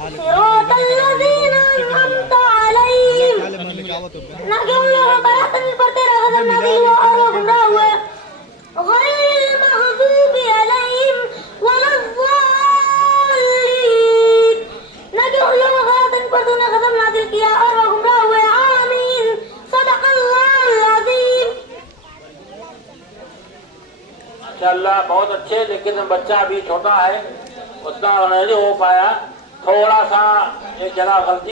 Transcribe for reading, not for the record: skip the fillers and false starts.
صراط الذین انعمت علیہم نہ کہ ان لوگوں پر نہیں پڑھتے رہے غضب نازل ہوا اور وہ گمراہ ہوئے غیر المغضوب علیہم ولا الضالین نہ کہ ان لوگوں پر نہیں پڑھتے انہیں غضب نازل کیا اور وہ گمراہ ہوئے آمین صدق اللہ العظیم. ماشاءاللہ بہت اچھے، لیکن بچہ ابھی چھوٹا ہے اتنا نہیں ہو پایا، تھوڑا سا ایک جگہ غلطی